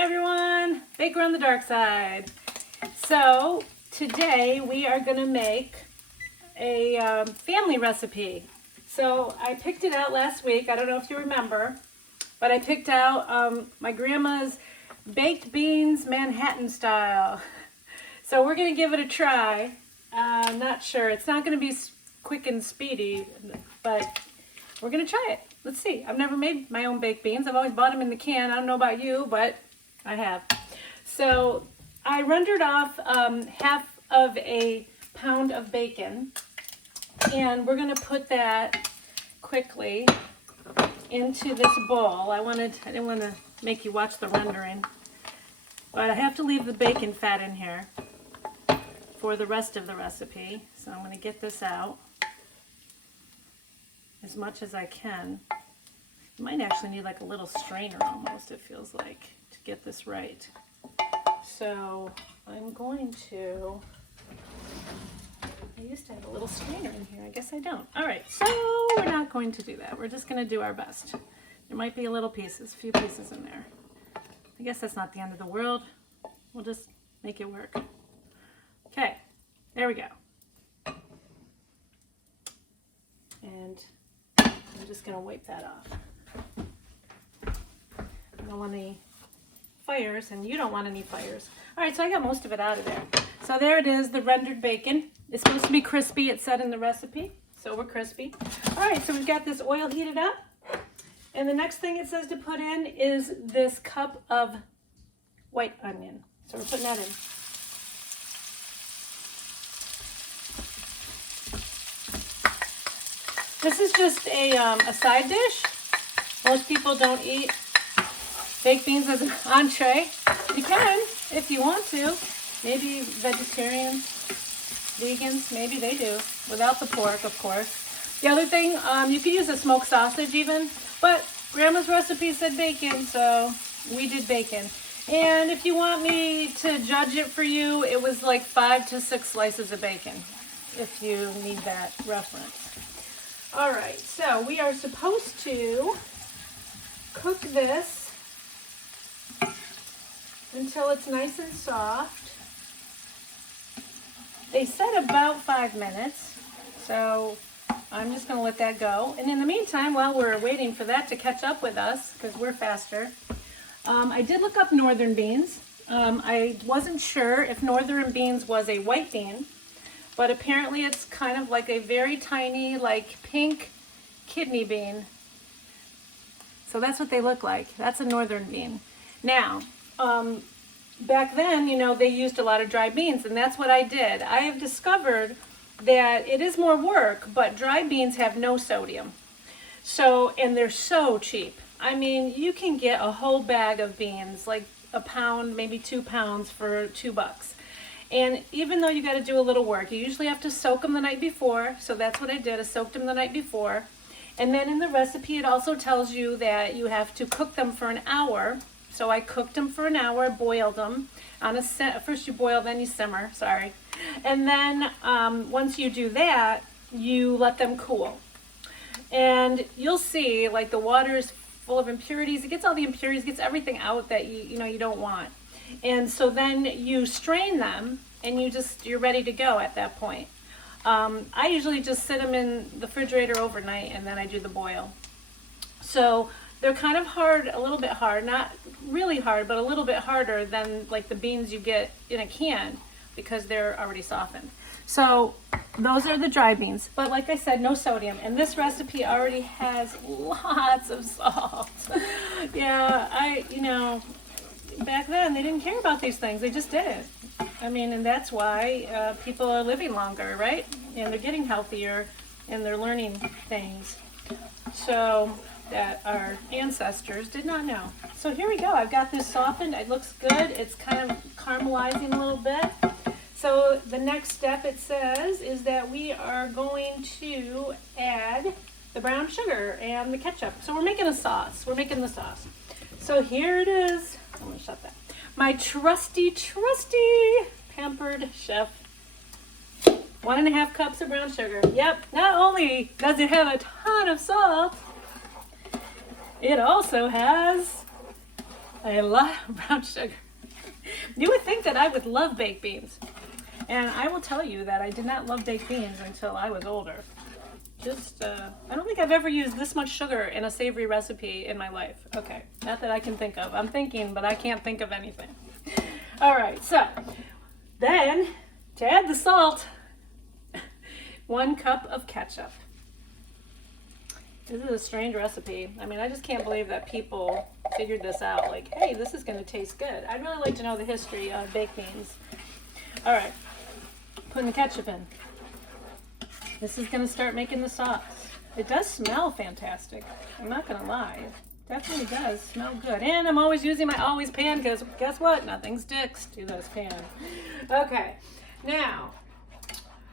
Hi everyone, Baker on the Dark Side. So today we are going to make a family recipe. So I picked it out last week. I don't know if you remember, but I picked out my grandma's baked beans Manhattan style. So we're going to give it a try. I'm not sure. It's not going to be quick and speedy, but we're going to try it. Let's see. I've never made my own baked beans. I've always bought them in the can. I don't know about you, but I have. So I rendered off half of a pound of bacon, and we're going to put that quickly into this bowl. I didn't want to make you watch the rendering, but I have to leave the bacon fat in here for the rest of the recipe. So I'm going to get this out as much as I can. You might actually need like a little strainer almost, it feels like, to get this right. So I'm going to, I used to have a little strainer in here, I guess I don't. All right, so we're not going to do that. We're just going to do our best. There might be a few pieces in there. I guess that's not the end of the world. We'll just make it work. Okay, there we go. And I'm just going to wipe that off. I don't want any fires, and you don't want any fires. All right, so I got most of it out of there. So there it is, the rendered bacon. It's supposed to be crispy, it said in the recipe, so we're crispy. All right, so we've got this oil heated up, and the next thing it says to put in is this cup of white onion. So we're putting that in. This is just a side dish. Most people don't eat baked beans as an entree. You can if you want to. Maybe vegetarians, vegans, maybe they do. Without the pork, of course. The other thing, you could use a smoked sausage even, but Grandma's recipe said bacon, so we did bacon. And if you want me to judge it for you, it was like 5 to 6 slices of bacon, if you need that reference. All right, so we are supposed to cook this until it's nice and soft. They said about 5 minutes, so I'm just going to let that go. And in the meantime, while we're waiting for that to catch up with us, because we're faster, I did look up northern beans. I wasn't sure if northern beans was a white bean, but apparently it's kind of like a very tiny, like pink kidney bean. So that's what they look like. That's a northern bean. Now, back then, you know, they used a lot of dry beans, and that's what I did. I have discovered that it is more work, but dry beans have no sodium. So, and they're so cheap. I mean, you can get a whole bag of beans, like a pound, maybe 2 pounds for $2. And even though you got to do a little work, you usually have to soak them the night before. So that's what I did. I soaked them the night before. And then in the recipe, it also tells you that you have to cook them for an hour. So I cooked them for an hour, boiled them. First you boil, then you simmer, sorry. And then once you do that, you let them cool. And you'll see, like, the water is full of impurities. It gets all the impurities, gets everything out that you don't want. And so then you strain them, and you're ready to go at that point. I usually just sit them in the refrigerator overnight, and then I do the boil. So they're kind of hard, a little bit hard, not really hard, but a little bit harder than like the beans you get in a can, because they're already softened. So those are the dry beans, but like I said, no sodium. And this recipe already has lots of salt. Yeah, back then they didn't care about these things. They just did it. I mean, and that's why people are living longer, right? And they're getting healthier, and they're learning things so that our ancestors did not know. So here we go. I've got this softened. It looks good. It's kind of caramelizing a little bit. So the next step, it says, is that we are going to add the brown sugar and the ketchup. So we're making a sauce. We're making the sauce. So here it is. I'm going to shut that. My trusty pampered chef. 1.5 cups of brown sugar. Yep, not only does it have a ton of salt, it also has a I love brown sugar. You would think that I would love baked beans. And I will tell you that I did not love baked beans until I was older. I don't think I've ever used this much sugar in a savory recipe in my life. Okay, not that I can think of. I'm thinking, but I can't think of anything. All right, so then to add the salt, 1 cup of ketchup. This is a strange recipe. I mean, I just can't believe that people figured this out. Like, hey, this is going to taste good. I'd really like to know the history of baked beans. All right, putting the ketchup in. This is going to start making the sauce. It does smell fantastic. I'm not going to lie. It definitely does smell good. And I'm always using my always pan because guess what? Nothing sticks to this pan. Okay, now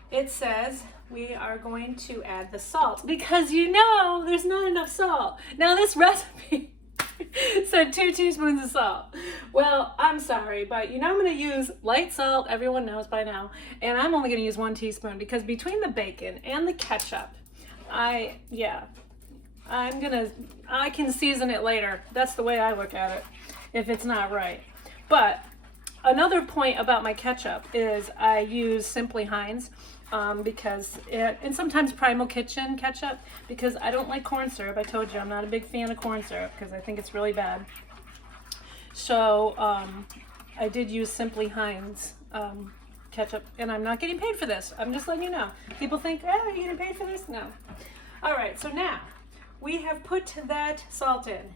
it says we are going to add the salt because you know there's not enough salt. Now this recipe said 2 teaspoons of salt. Well, I'm sorry, but you know I'm going to use light salt, everyone knows by now, and I'm only going to use 1 teaspoon because between the bacon and the ketchup, I can season it later. That's the way I look at it if it's not right. But another point about my ketchup is I use Simply Heinz and sometimes Primal Kitchen ketchup because I don't like corn syrup. I told you I'm not a big fan of corn syrup because I think it's really bad. So I did use Simply Heinz ketchup, and I'm not getting paid for this. I'm just letting you know. People think, oh, are you getting paid for this? No. All right, so now we have put that salt in.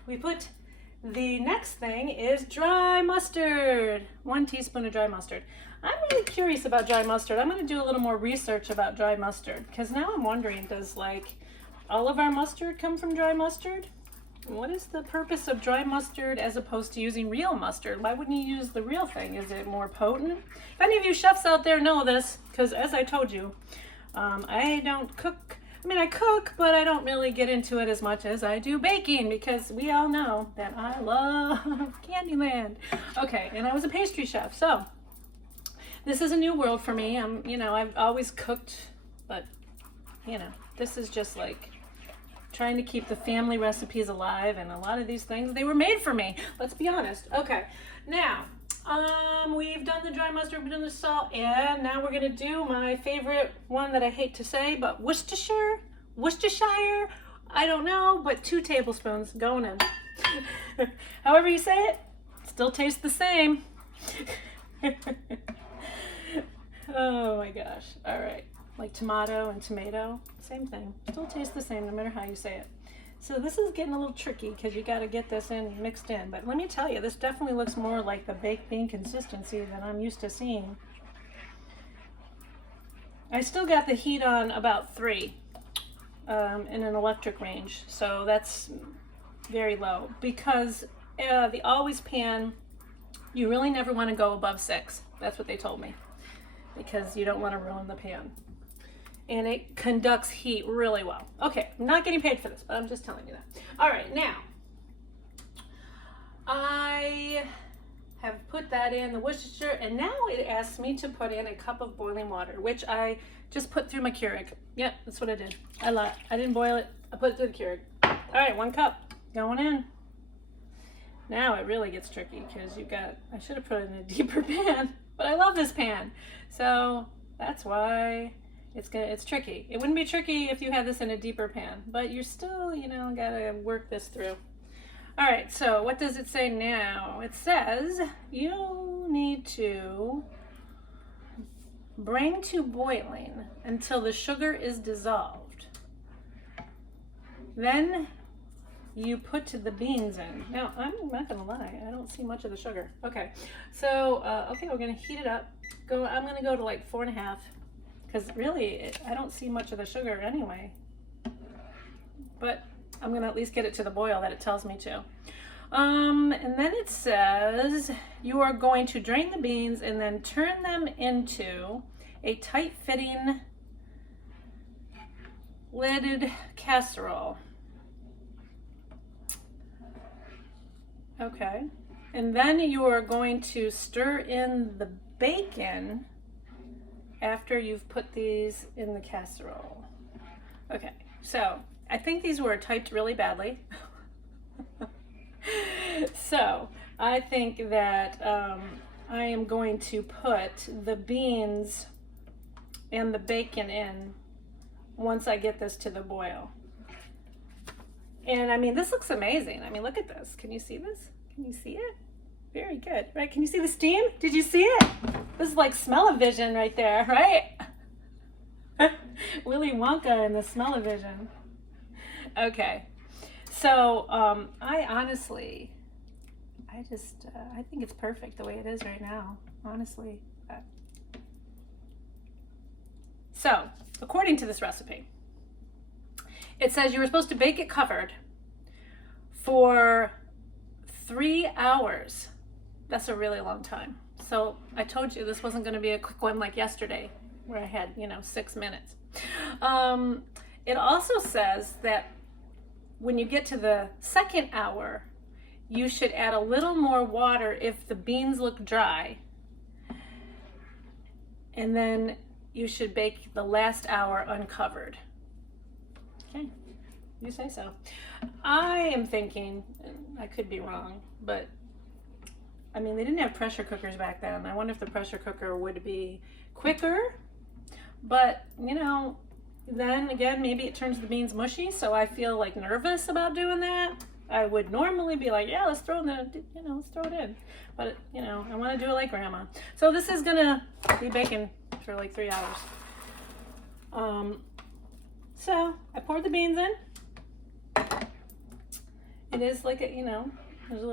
The next thing is dry mustard. 1 teaspoon of dry mustard. I'm really curious about dry mustard. I'm going to do a little more research about dry mustard because now I'm wondering, does like all of our mustard come from dry mustard? What is the purpose of dry mustard as opposed to using real mustard? Why wouldn't you use the real thing? Is it more potent? If any of you chefs out there know this, because as I told you, I don't cook. I mean, I cook, but I don't really get into it as much as I do baking because we all know that I love Candyland. Okay, and I was a pastry chef, so this is a new world for me. I've always cooked, but this is just like trying to keep the family recipes alive, and a lot of these things, they were made for me. Let's be honest. Okay, now we've done the dry mustard, we've done the salt, and now we're gonna do my favorite one that I hate to say, but Worcestershire, I don't know, but 2 tablespoons going in. However you say it, still tastes the same. Oh my gosh. All right. Like tomato and tomato, same thing. Still tastes the same no matter how you say it. So this is getting a little tricky because you got to get this in mixed in. But let me tell you, this definitely looks more like the baked bean consistency than I'm used to seeing. I still got the heat on about 3 in an electric range. So that's very low because the always pan, you really never want to go above 6. That's what they told me, because you don't want to ruin the pan. And it conducts heat really well. Okay, I'm not getting paid for this, but I'm just telling you that. All right, now, I have put that in the Worcestershire, and now it asks me to put in a cup of boiling water, which I just put through my Keurig. Yep, that's what I did. I didn't boil it, I put it through the Keurig. All right, 1 cup going in. Now it really gets tricky because I should have put it in a deeper pan, but I love this pan. So that's why it's tricky. It wouldn't be tricky if you had this in a deeper pan, but you're still, gotta work this through. All right, so what does it say now? It says you need to bring to boiling until the sugar is dissolved. Then you put the beans in. Now, I'm not gonna lie, I don't see much of the sugar. Okay, so, we're gonna heat it up. I'm gonna go to like 4.5, because really, I don't see much of the sugar anyway. But I'm gonna at least get it to the boil that it tells me to. And then it says you are going to drain the beans and then turn them into a tight-fitting lidded casserole. Okay, and then you are going to stir in the bacon after you've put these in the casserole. Okay, so I think these were typed really badly. So I think that I am going to put the beans and the bacon in once I get this to the boil. And I mean, this looks amazing. I mean, look at this. Can you see this? Can you see it? Very good, right? Can you see the steam? Did you see it? This is like smell-o-vision right there, right? Willy Wonka and the smell-o-vision. Okay, so I honestly, I think it's perfect the way it is right now, honestly. So, according to this recipe, it says you were supposed to bake it covered for 3 hours. That's a really long time. So I told you this wasn't going to be a quick one like yesterday where I had, 6 minutes. It also says that when you get to the 2nd hour, you should add a little more water if the beans look dry. And then you should bake the last hour uncovered. Okay, you say so. I am thinking, I could be wrong, but I mean, they didn't have pressure cookers back then. I wonder if the pressure cooker would be quicker, but then again, maybe it turns the beans mushy, so I feel like nervous about doing that. I would normally be like, yeah, let's throw it in. But, I want to do it like grandma. So this is gonna be baking for like 3 hours. So I poured the beans in. It is like there's a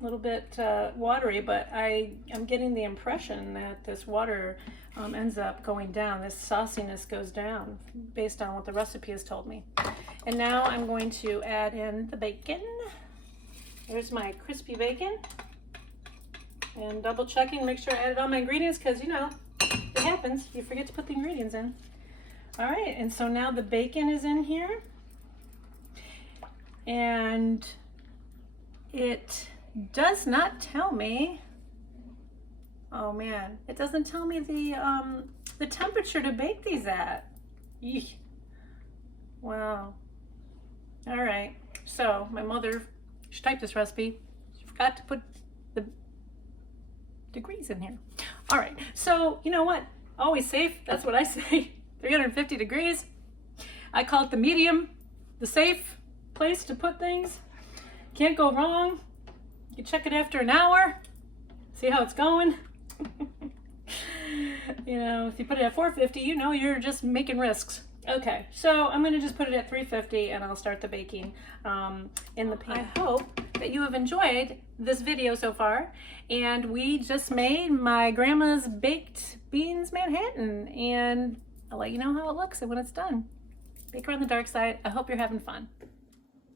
little bit watery, but I'm getting the impression that this water ends up going down. This sauciness goes down based on what the recipe has told me. And now I'm going to add in the bacon. There's my crispy bacon. And double checking, make sure I added all my ingredients because it happens. You forget to put the ingredients in. All right, and so now the bacon is in here. And it does not tell me, oh man, it doesn't tell me the temperature to bake these at. Eesh. Wow. All right, so my mother, she typed this recipe. She forgot to put the degrees in here. All right, so you know what? Always safe, that's what I say. 350 degrees. I call it the medium, the safe place to put things. Can't go wrong. You can check it after an hour, see how it's going. If you put it at 450, you're just making risks. Okay, so I'm gonna just put it at 350 and I'll start the baking in the pan. I hope that you have enjoyed this video so far. And we just made my grandma's baked beans Manhattan, and I'll let you know how it looks and when it's done. Bake her on the dark side. I hope you're having fun.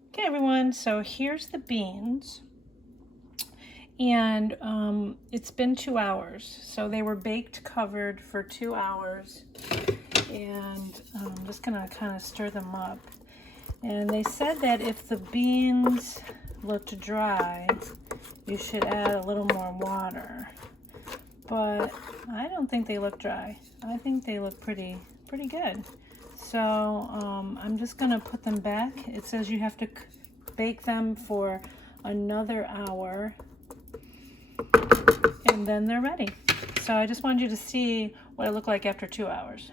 Okay, everyone, so here's the beans. And it's been 2 hours. So they were baked covered for 2 hours. And I'm just gonna kind of stir them up. And they said that if the beans looked dry, you should add a little more water. But I don't think they look dry. I think they look pretty good. So I'm just gonna put them back. It says you have to bake them for another hour and then they're ready. So I just wanted you to see what it looked like after 2 hours.